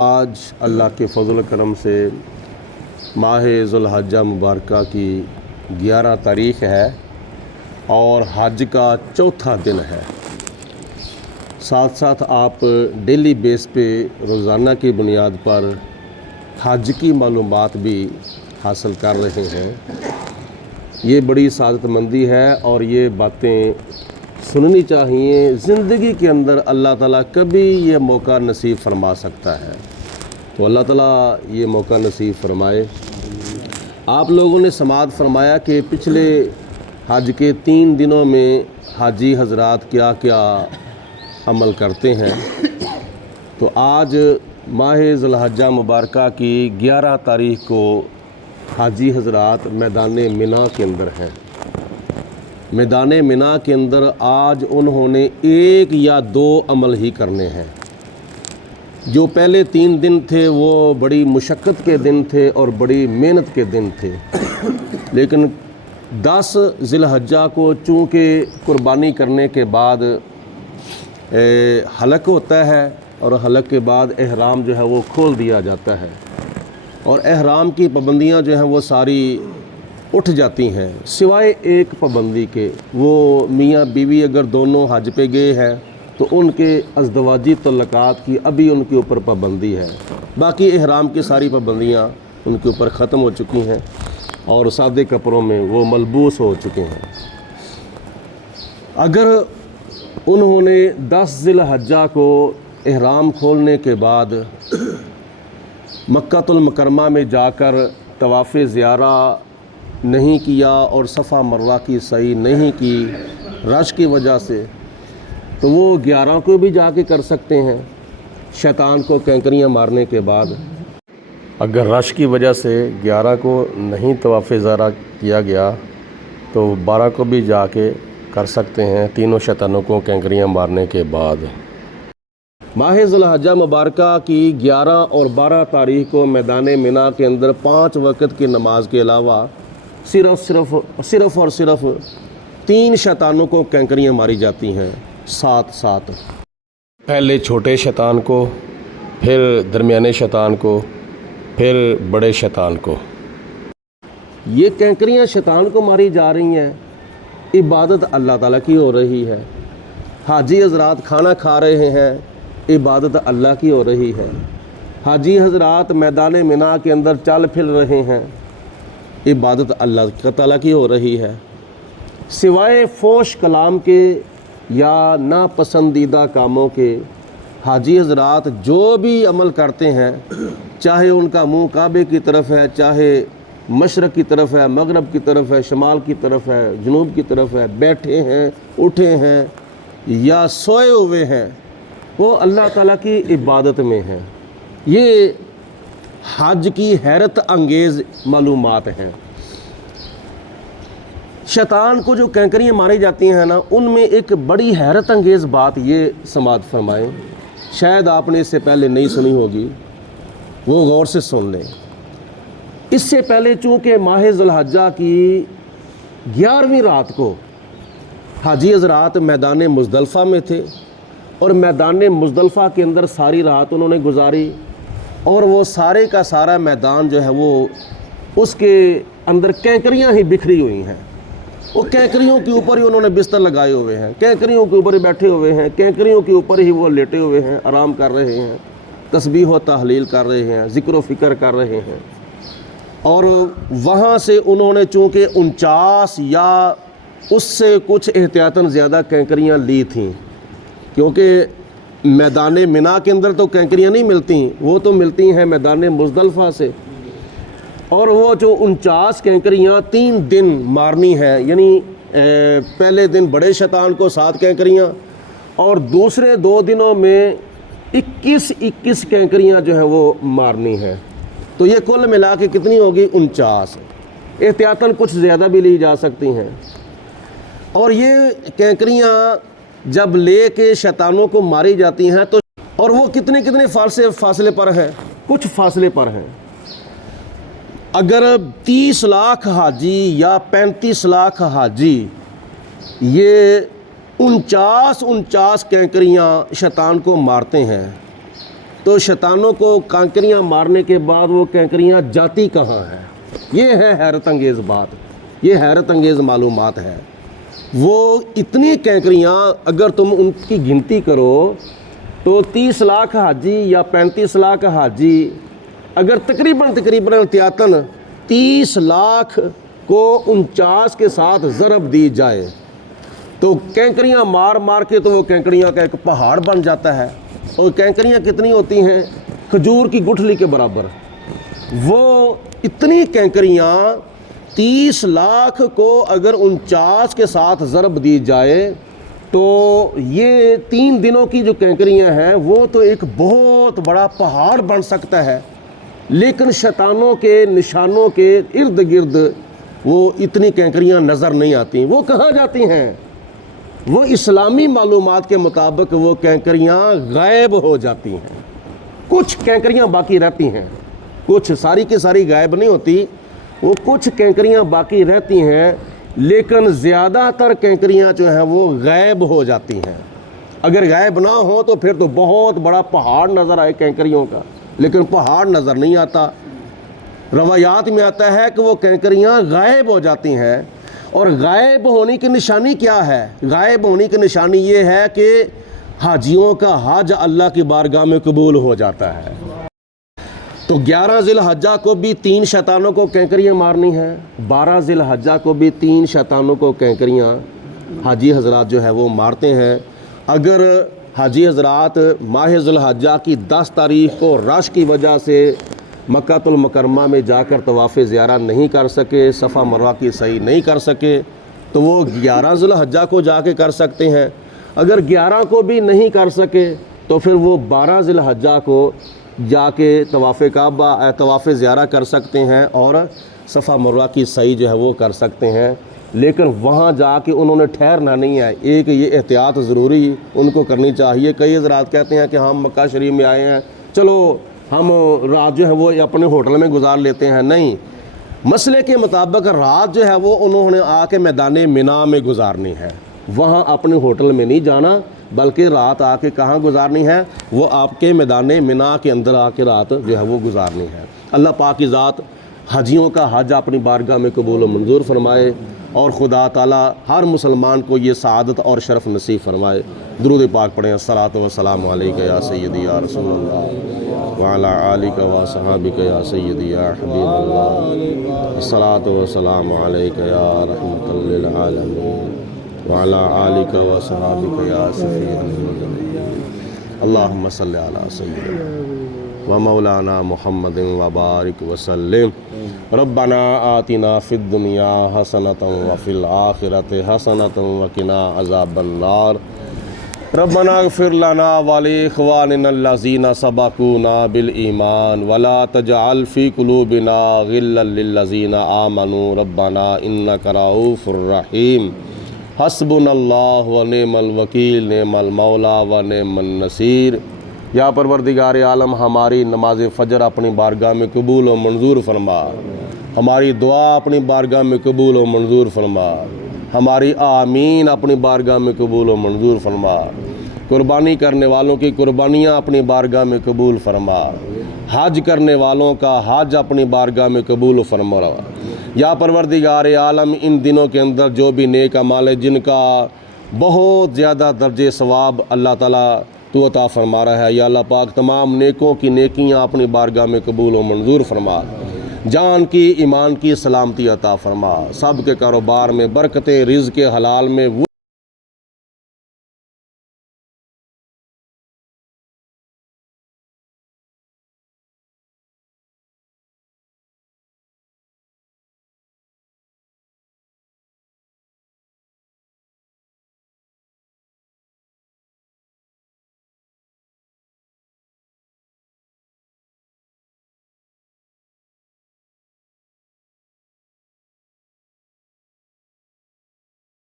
आज अल्लाह के फ़ज़ल करम से माह ज़ुल्हिज्जा मुबारका की 11 तारीख़ है और हज का चौथा दिन है। साथ साथ आप डेली बेस पे रोज़ाना की बुनियाद पर हज की मालूमात भी हासिल कर रहे हैं। ये बड़ी सादतमंदी है और ये बातें सुननी चाहिए। ज़िंदगी के अंदर अल्लाह ताला कभी ये मौका नसीब फरमा सकता है, तो अल्लाह ताला ये मौका नसीब फरमाए। आप लोगों ने समाअत फरमाया कि पिछले हज के 3 दिनों में हाजी हज़रात क्या क्या अमल करते हैं। तो आज माह ज़ुल्हिज्जा मुबारका की 11 तारीख़ को हाजी हज़रात मैदान मिना के अंदर हैं। मैदान मिना के अंदर आज उन्होंने 1 या 2 अमल ही करने हैं। जो पहले 3 दिन थे वो बड़ी मुशक्क़त के दिन थे और बड़ी मेहनत के दिन थे, लेकिन 10 ज़िलहज्जा को चूँकि कुर्बानी करने के बाद हलक होता है और हलक के बाद एहराम जो है वो खोल दिया जाता है और एहराम की पाबंदियाँ जो हैं वो सारी उठ जाती हैं, सिवाय एक पाबंदी के। वो मियाँ बीवी अगर दोनों हज पे गए हैं तो उनके अज़दवाजी तल्लक़ात की अभी उनके ऊपर पाबंदी है। बाकी एहराम की सारी पाबंदियाँ उनके ऊपर ख़त्म हो चुकी हैं और सादे कपड़ों में वो मलबूस हो चुके हैं। अगर उन्होंने 10 ज़िलहज्जा को एहराम खोलने के बाद मक्कातुल मुकर्रमा में जाकर तवाफ़ ज़ियारा नहीं किया और सफ़ा मरवा की सही नहीं की रश की वजह से, तो वो 11 को भी जाके कर सकते हैं शैतान को कैंकरियाँ मारने के बाद। अगर रश की वजह से 11 को नहीं तवाफ़ ज़ियारा किया गया तो 12 को भी जाके कर सकते हैं तीनों शैतानों को कैंकरियाँ मारने के बाद। माह ज़ुल्हिज्जा मुबारका की 11 और 12 तारीख़ को मैदान मिना के अंदर 5 वक़्त की नमाज के अलावा सिर्फ़ और सिर्फ 3 शैतानों को कैंकरियाँ मारी जाती हैं साथ साथ। पहले छोटे शैतान को, फिर दरमियाने शैतान को, फिर बड़े शैतान को। ये कैंकरियाँ शैतान को मारी जा रही हैं, इबादत अल्लाह ताला की हो रही है। हाजी हज़रात खाना खा रहे हैं, इबादत अल्लाह की हो रही है। हाजी हज़रात मैदान मिना के अंदर चल फिर रहे हैं, इबादत अल्लाह ताला की हो रही है। सिवाय फोश कलाम के या नापसंदीदा कामों के हाजी हज़रात जो भी अमल करते हैं, चाहे उनका मुँह काबे की तरफ है, चाहे मशरक़ की तरफ है, मगरब की तरफ है, शमाल की तरफ है, जनूब की तरफ है, बैठे हैं, उठे हैं या सोए हुए हैं, वो अल्लाह ताला की इबादत में है। ये हज की हैरत अंगेज़ मालूमात हैं। शैतान को जो कैंकरियाँ मारी जाती हैं ना, उनमें एक बड़ी हैरत अंगेज़ बात ये समाअत फरमाएं, शायद आपने इससे पहले नहीं सुनी होगी, वो गौर से सुन लें। इससे पहले चूँकि माह ज़ुल्हिज्जा की 11वीं रात को हाजी हज़रात मैदान मुज़दलिफ़ा में थे और मैदान मुज़दलिफ़ा के अंदर सारी रात उन्होंने गुजारी और वो सारे का सारा मैदान जो है वो उसके अंदर कैंकरियाँ ही बिखरी हुई हैं। वो कैंकरियों के ऊपर ही उन्होंने बिस्तर लगाए हुए हैं, कैंकरियों के ऊपर ही बैठे हुए हैं, कैंकरियों के ऊपर ही वो लेटे हुए हैं, आराम कर रहे हैं, तस्बीह व तहलील कर रहे हैं, ज़िक्र व फ़िक्र कर रहे हैं। और वहाँ से उन्होंने चूँकि 49 या उससे कुछ एहतियातन ज़्यादा कैंकरियाँ ली थीं, क्योंकि मैदान मिना के अंदर तो कैंकरियाँ नहीं मिलती, वो तो मिलती हैं मैदान मुज़दलिफ़ा से। और वो जो 49 कैंकरियाँ 3 दिन मारनी है, यानी पहले दिन बड़े शैतान को 7 कैंकरियाँ और दूसरे 2 दिनों में 21 कैंकरियाँ जो हैं वो मारनी है। तो ये कुल मिला के कितनी होगी? 49। एहतियातन कुछ ज़्यादा भी ली जा सकती हैं। और ये कैंकरियाँ जब ले के शैतानों को मारी जाती हैं तो, और वो कितने फासले पर हैं? कुछ फासले पर हैं। अगर 30 लाख हाजी या 35 लाख हाजी ये 49 कैंकरियाँ शैतान को मारते हैं تو شیطانوں کو کینکریاں مارنے کے بعد وہ کینکریاں جاتی کہاں ہیں؟ یہ ہے حیرت انگیز بات، یہ حیرت انگیز معلومات ہے۔ وہ اتنی کینکریاں اگر تم ان کی گنتی کرو تو 30 لاکھ حاجی یا 35 لاکھ حاجی اگر تقریباً احتیاطاً 30 لاکھ کو 49 کے ساتھ ضرب دی جائے تو کینکریاں مار مار کے تو وہ کینکریاں کا ایک پہاڑ بن جاتا ہے۔ اور کینکریاں کتنی ہوتی ہیں؟ کھجور کی گٹھلی کے برابر۔ وہ اتنی کینکریاں 30 لاکھ کو اگر 49 کے ساتھ ضرب دی جائے تو یہ 3 دنوں کی جو کینکریاں ہیں وہ تو ایک بہت بڑا پہاڑ بن سکتا ہے، لیکن شیطانوں کے نشانوں کے ارد گرد وہ اتنی کینکریاں نظر نہیں آتی۔ وہ کہاں جاتی ہیں؟ وہ اسلامی معلومات کے مطابق وہ کینکریاں غائب ہو جاتی ہیں۔ کچھ کینکریاں باقی رہتی ہیں، کچھ، ساری کی ساری غائب نہیں ہوتی، وہ کچھ کینکریاں باقی رہتی ہیں، لیکن زیادہ تر کینکریاں جو ہیں وہ غائب ہو جاتی ہیں۔ اگر غائب نہ ہو تو پھر تو بہت بڑا پہاڑ نظر آئے کینکریوں کا، لیکن پہاڑ نظر نہیں آتا۔ روایات میں آتا ہے کہ وہ کینکریاں غائب ہو جاتی ہیں۔ اور غائب ہونے کی نشانی کیا ہے؟ غائب ہونے کی نشانی یہ ہے کہ حاجیوں کا حج اللہ کی بارگاہ میں قبول ہو جاتا ہے۔ تو 11 ذی الحجہ کو بھی 3 شیطانوں کو کینکریاں مارنی ہیں، 12 ذی الحجہ کو بھی 3 شیطانوں کو کینکریاں حاجی حضرات جو ہے وہ مارتے ہیں۔ اگر حاجی حضرات ماہ ذی الحجہ کی 10 تاریخ کو رش کی وجہ سے مکہ المکرمہ میں جا کر طواف زیارہ نہیں کر سکے، صفا مروہ کی سعی نہیں کر سکے، تو وہ 11 ذی الحجہ کو جا کے کر سکتے ہیں۔ اگر 11 کو بھی نہیں کر سکے تو پھر وہ 12 ذی الحجہ کو جا کے طواف کعبہ طواف زیارہ کر سکتے ہیں اور صفا مروہ کی سعی جو ہے وہ کر سکتے ہیں، لیکن وہاں جا کے انہوں نے ٹھہرنا نہیں ہے۔ ایک یہ احتیاط ضروری ان کو کرنی چاہیے۔ کئی حضرات کہتے ہیں کہ ہم مکہ شریف میں آئے ہیں، چلو ہم رات جو ہے وہ اپنے ہوٹل میں گزار لیتے ہیں۔ نہیں، مسئلے کے مطابق رات جو ہے وہ انہوں نے آ کے میدان منا میں گزارنی ہے، وہاں اپنے ہوٹل میں نہیں جانا، بلکہ رات آ کے کہاں گزارنی ہے؟ وہ آپ کے میدان منا کے اندر آ کے رات جو ہے وہ گزارنی ہے۔ اللہ پاک کی ذات حجیوں کا حج اپنی بارگاہ میں قبول و منظور فرمائے، اور خدا تعالیٰ ہر مسلمان کو یہ سعادت اور شرف نصیب فرمائے۔ درود پاک پڑھیں۔ الصلاۃ والسلام علیک یا سیدی یا رسول اللہ وعلی آلک و صحابک یا سیدی یا حبیب اللہ، الصلاۃ والسلام علیک یا رحمۃ للعالمین وعلی آلک و صحابک یا شفیع المذنبین، اللہم صلی علی سیدنا و مولانا محمد وبارک وسلم۔ ربنا آتنا فی الدنیا حسنۃ وفی الآخرۃ حسنۃ وقنا عذاب النار۔ ربنا اغفر لنا ولإخواننا الذین سبقونا بالایمان ولا تجعل فی قلوبنا غلا للذین آمنوا ربنا انک رؤوف رحیم۔ حسبنا اللہ ونعم الوکیل، نعم المولا ونعم النصیر۔ یا پروردگار عالم، ہماری نماز فجر اپنی بارگاہ میں قبول و منظور فرما، ہماری دعا اپنی بارگاہ میں قبول و منظور فرما، ہماری آمین اپنی بارگاہ میں قبول و منظور فرما، قربانی کرنے والوں کی قربانیاں اپنی بارگاہ میں قبول فرما، حج کرنے والوں کا حج اپنی بارگاہ میں قبول فرما۔ یا پروردگار عالم، ان دنوں کے اندر جو بھی نیک اعمال ہے جن کا بہت زیادہ درجے ثواب اللہ تعالیٰ تو عطا فرما رہا ہے، یا اللہ پاک تمام نیکوں کی نیکیاں اپنی بارگاہ میں قبول و منظور فرما، جان کی ایمان کی سلامتی عطا فرما، سب کے کاروبار میں برکت، رزق حلال میں